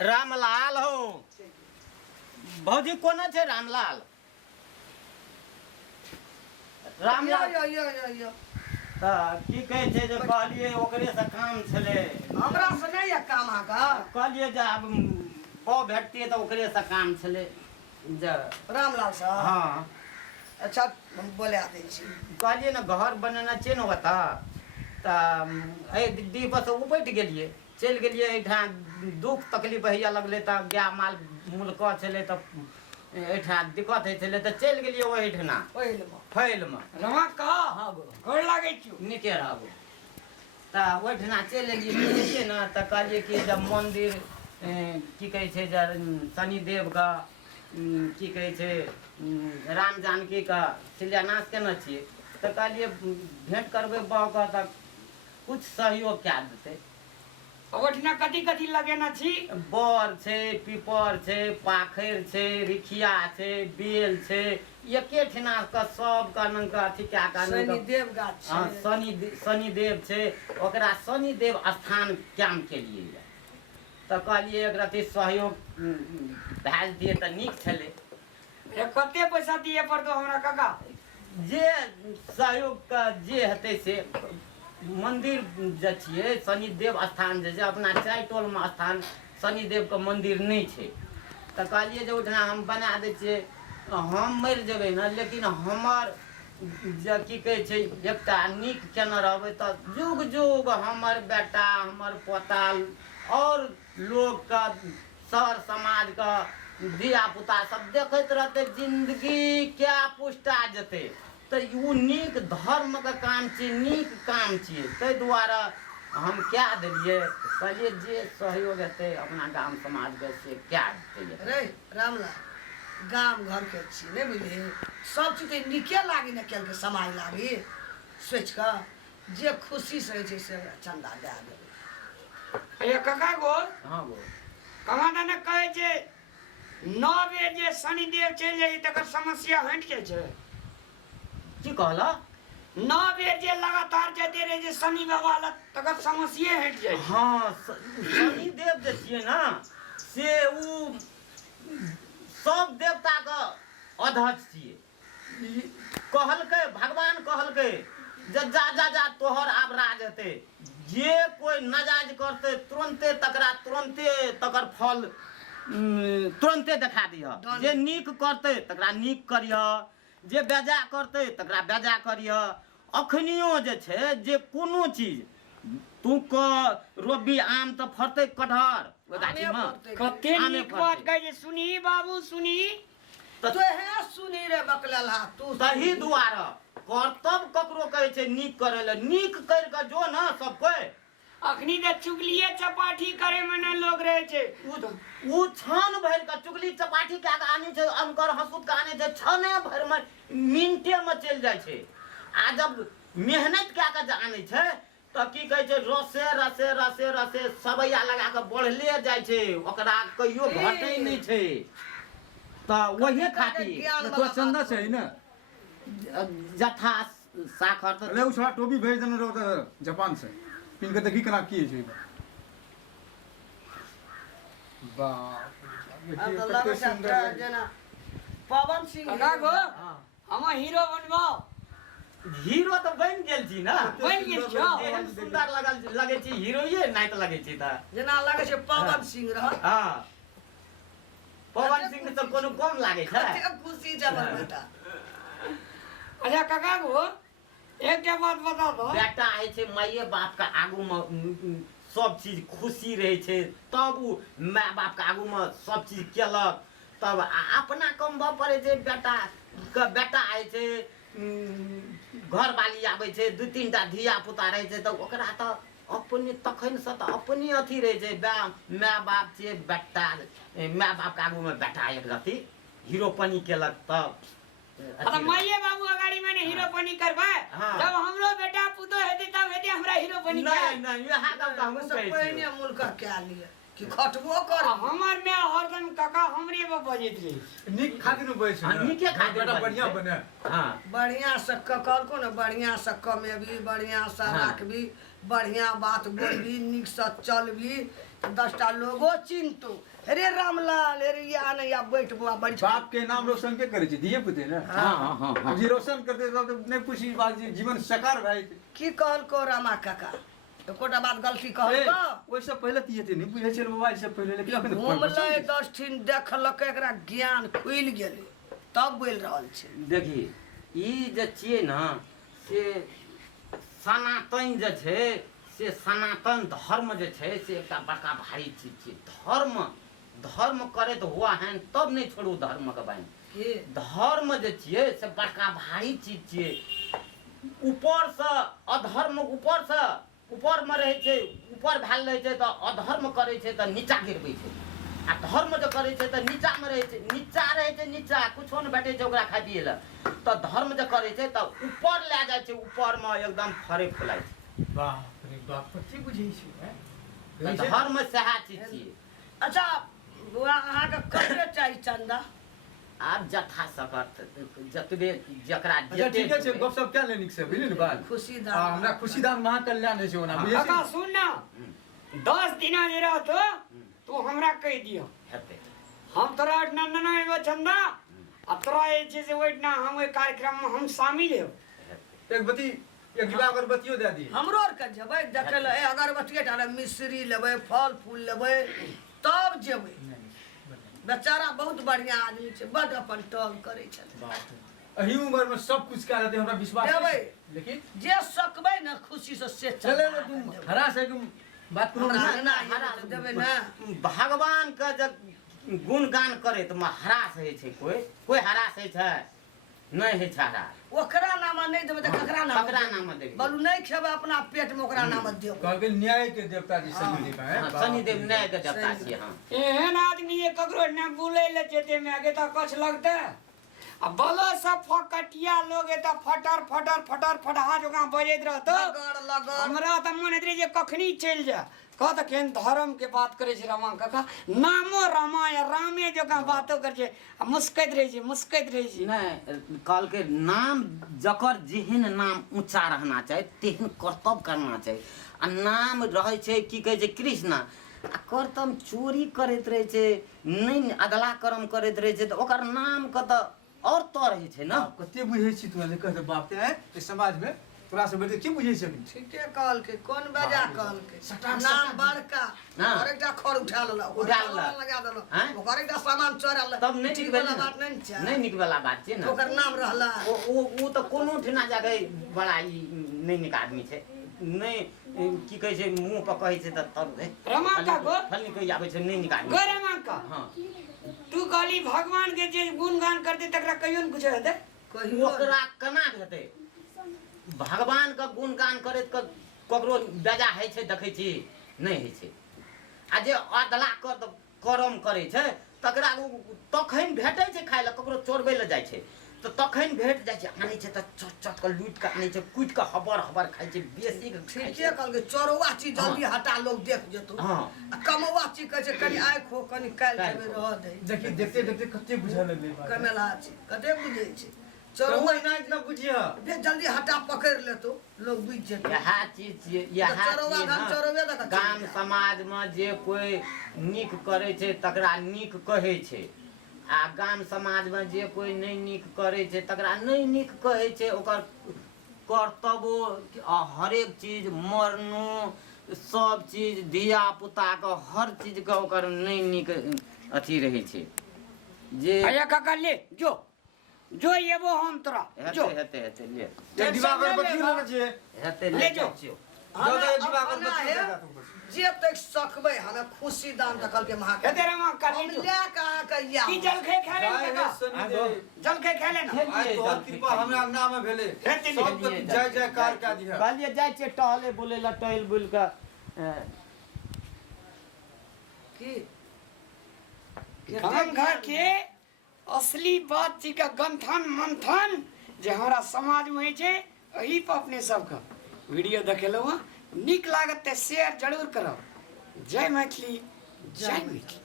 रामलाल हो भौजी कोना छे रामलाल रामलाल यो की कहे छे जे कहलिए ओकरे से काम छले हमरा से नहीं है काम आगा कहलिए जे अब बहु भेटती तो ओकरे से काम छले जे रामलाल साहब हाँ अच्छा हम बोले आते छी कहलिए ना घर बनाना चाहिए ना बता दी बस उपट गेलिए चल गेलिए एठा दुख तकलीफ हैया लगले त गाय माल मुल्क छले त एठा दिक्कत है छले त चल गेलिए ओहिठना फैल में रवा का हाँ गोड़ लागे छियो निके रहबो त ओहिठना चल गेलिए ना त कहलिए कि जब मंदिर की कहे छे जे शनिदेव का की कहे छे राम जानकी का शिलान्यास केना छिए त कहलिए भेंट करबे बाव का त कुछ सहयोग क्या देते ओठना कथी कथी लगेना छी बर छे पीपर छे पाखर छे रिखिया छे बेल छे एके ठिना का सब का नंग का अथी क्या का शनिदेव गाछ हां शनिदेव छे ओकरा शनिदेव स्थान काम के लिए त कहलिए एक रति सहयोग भेज दिए त नीक छले कते पैसा दिए पड़तो हमरा काका जे सहयोग का जे हते से मंदिर जे छिए शनिदेव स्थान जे अपना चाय टोल में स्थान शनिदेव के मंदिर नहीं छे त कहलिए जे उठना हम बना दे छिए हम मर जेबे ना लेकिन हमर जे की कहे छे एकटा नीक केना रहबे त जुग जुग हमर बेटा हमर पोता और लोग का सर समाज का दिया पुता सब देखत रहते जिंदगी क्या पुष्टा जते तो वो नीक धर्म का काम छे नीक काम छे ते द्वारा हम क्या दिलिए कहलिए जे सहयोग हेते अपना गांव समाज के से क्या देते रे रामलाल गांव घर के छी ने बुझली सब चीज निके लागी न केल के समाज लागी सोच का जे खुशी से छै से चंदा दे दे ये काका गो हां गो कमाना ने कहे जे 9 बजे शनिदेव चल जाई तकर समस्या हट जाय छै की कहला 9 बजे लगातार जाते रहे जे शनि बाबा तकर समस्या हट जाय हां शनिदेव जे छिए ना से उ सब देवता का अध्यक्ष छिए कहलके भगवान कहलके जे जा तोहर आब राज हेते जे कोई नाजायज करते तुरंते तकर फल तुरंते देखा दिया जे नीक करते तकरा नीक करिया जे बेजा करते तकरा बेजा करिया अखनियो जे छे जे कोनो चीज तू क रोबी आम त फरते कटहर ओ गाछी में कते नीक बात कहे जे सुनी बाबू सुनी तो है सुनी रे बकलला तू तही द्वारा कर्तव्य ककरो कहे छे नीक करे ले नीक कर के जो ना सब कोई अखनी त चुगलिए चपाटी करे में न लोग रहे छे उ छान भर के चुगली चपाटी के आने छे अनकर हसुत के आने छे छने भर में मिनटे में चल जाय छे आ जब मेहनत क्या के आने छे तो की कहे छे रसे रसे रसे रसे सबैया लगा के बढ़ले जाय छे ओकरा कहियो घटे नहीं छे त वही खातिर तो चंदा छै ना जथा साखर त ले उसरा टोपी भेज देने रहो त जापान से पिन के देखी केना की छै बाप अब तो लगे छै जेना पवन सिंह काका गो हम हीरो बनबो हीरो तो बन गेल छी ना बन गेल छौ एहन सुंदर लगे छी हीरोए नहीं तो लगे छी त जेना लगे छै पवन सिंह रह हां पवन सिंह तो कोनो कम लागे छै कते खुशी जबर बेटा अच्छा काका गो एक बात बता दो बेटा आए छे माये बाप का आगू में सब चीज खुशी रहे छे तब उ माय बाप का आगू में सब चीज केलक तब अपना कमबा पड़े छे बेटा आए छे घर वाली आवे छे 2-3 टा धिया पुता रहे छे तो ओकरा तो अपने तखन से तो अपने अथी रहे छे माय बाप छे बेटा माय बाप का आगू में बेटा एक रति हीरोपनी केलक तब अरे माये बाबू अगाड़ी मैंने हीरोपनी करबे जब हमरो बेटा पुतो हेते तब हेते हमरा हीरोपनी नहीं यह काम हम सब पहिने मुल्क के लिए कि खटबो कर हमर में हरदम काका हमरे में बजित रही निक खातिर बैस निके खातिर बेटा बढ़िया बने हां बढ़िया से कहल को ना बढ़िया से कमेबी बढ़िया से रखबी बढ़िया बात बोलबी निक से चलबी 10टा लोगो चिन्हतो रे रामलाल रे या नहीं या बैठ बुआ बड़ी बाप के नाम रोशन के करे छै दिए पुते ना हाँ हाँ हाँ हाँ जी रोशन करते तब तो नहीं पूछी बात जी जीवन साकार भाई की कहल को रामा काका एकोटा बात गलती कहल को ओइ से पहले तिए थे नहीं बुझे छै मोबाइल से पहले लेकिन अखन घूमले 10 ठिन देखलक एकरा ज्ञान खुल गेलै तब बोल रहल छै देखिए ई जे छियै ना से सनातन जे छै से सनातन धर्म जे छै से एकटा बड़का भारी चीज छै धर्म करे तो हुआ है तब नहीं छोड़ू धर्म के बारे के धर्म जे छियै से बड़का भारी चीज छियै ऊपर से अधर्म ऊपर में रहे छै ऊपर भेल रहे छै तो अधर्म करे छै तो नीचा गिरबै छै आ धर्म जो करे छै तो नीचा में रहे छै नीचा कुछो न भेटै छै ओकरा खाय पिए ला तो धर्म जो करे छै तो ऊपर ले जाय छै ऊपर में एकदम फरे फुलाय छै बाप रे बाप कथि बुझै छै तो धर्म सएह चीज छियै अच्छा बुआ अहाँके कते चाही चंदा आब जथा सकत जतबे जकरा अच्छा ठीक है गप सब क्या लेनिक से बुझलिन बात खुशी हां हमरा खुशीदान महाकल्याण है ओना बुझै काका छी सुन ना 10 दिना जे रहतो तू हमरा कह दियो हेतै हम तोरा ना एगो चंदा आ तोरा जे छै से ओइठना हम ओइ कार्यक्रम में हम शामिल हेब एक बती एक गिलास अगरबत्तियो दे दी हमरो आर के जेबै देखे ले अगरबत्ती टा मिश्री लेबै फल फूल लेबै तब जेबै बेचारा बहुत बढ़िया आदमी छै बड अपन टॉल करे छै अही उम्र में सब कुछ कह रहते हमरा विश्वास देबै लेकिन जे सकबै ना खुशी से चले ना तुम हरा से बात कोनो ना देबै ना भगवान का जब गुणगान करे तो हरास है छै कोई हरास है छै नहीं है छै हरास ओकरा नाम नहीं देबै त ककरा नाम देबै बोलू नहीं खेबै अपना पेट में ओकरा नाम दियौ कहलकै न्याय के देवता जी शनिदेव है शनिदेव न्याय के देवता छियै हम एहन आदमी ये ककरो ने बुलै ले जेते में आगे त कछ लगते आ बोलो सब फकटिया लोग एत फटर फटहा जोगा बजैत रहतो लगड़ हमरा त मन हेतै जे कखनी चल जा कह त केहन धर्म के बात करे छै रामा काका नामो रामा या रामे जोगा बातो करे छै आ मुस्कैत रहे छै नहीं कल के नाम जकर जेहन नाम ऊंचा रहना चाहिए तेहन कर्तव्य करना चाहिए आ नाम रहे छै की कहे छै कृष्ण आ कर्तव्य चोरी करैत रहे छै नहीं अदला कर्म करैत रहे छै तो ओकर नाम के तो और तो रहे छै ना कते बुझै छी तू कहते बाप ते इस समाज में तोरा से बेटे की बुझै छै ठीके कहल के कोन बजा कहल के नाम बड़का और एकटा खर उठा लेलक लगा देलक ओकर एकटा सामान चोरा लेलक तब नहीं ठीक वाला बात नहीं छै नहीं निक वाला बात छै ना ओकर नाम रहला वो तो कोनो ठिना जाके बड़ा ई नहीं निक आदमी छै नहीं की कहे छै मुंह पर कहे छै तब रमा काको फलनी कहि आबै छै नहीं निक आदमी गो रमा का हां तू कहली भगवान के जे गुणगान करते तकरा कहियो न कुछ हेतै कहियो ओकरा केना हेतै भगवान का गुणगान करैत ककरो बेजा है छै देखै छी नहीं है छै आ जे अदला कर्म करे छै तकरा तखन भेटै छै खाय ले ककरो चोरबै ले जाइ छै तो तखन भेट जाइ छै आनै छै त चट के लूट के आनै छै कुट के हबर खाइ छै बेसी के ठीके कहल के चोरवा चीज जल्दी हटा लोग देख जेतौ हां कमवा चीज कहै छै कनी आइ खो कनी काल जेबे रह दे देखि देखते कते बुझा लगले बात कमेला छै कते बुझै छै चोरवा चोरवा ना इतना बुझिया दे जल्दी हटा पकड़ लेतो लोग बुझ जेतौ यह चीज छियै यह चोरवा चीज घन चोरवे दक गाम समाज में जे कोई नीक करे छै तकरा नीक कहै छै आ गाम समाज में जे कोई नहीं नीक करे छै तकरा नहीं नीक कहै छै ओकर कर्तव्य हरेक चीज मरनो सब चीज धिया पुता के हर चीज के ओकर नहीं नीक अथी रहे छै जे आया काका ले जो येबो हम तोरा जो हेते ले एक दिवाकर बत्ती लेना चाहिए हेते ले जो जो दिवाकर बत्ती लगा तू जे तक सकबै हमें खुशी दान तकल के महा हेते रमा का ले हम जो ले कहा के या की जलखे खा ले जय काका शनिदेव जलखे खा ले ना आइ तोहर कृपा हमरा अंगना में भेले हेते सबके जय जयकार कह दिया कहलिए जाइ छियै टहले बोले ला टहल बुल के की हम घर के असली बात जी का गंथन मंथन जे हमारा समाज में छै एही पर अपने सबका वीडियो देखेलहुँ नीक लागत ते शेयर जरूर करब जय मैथिली जय मैथिली।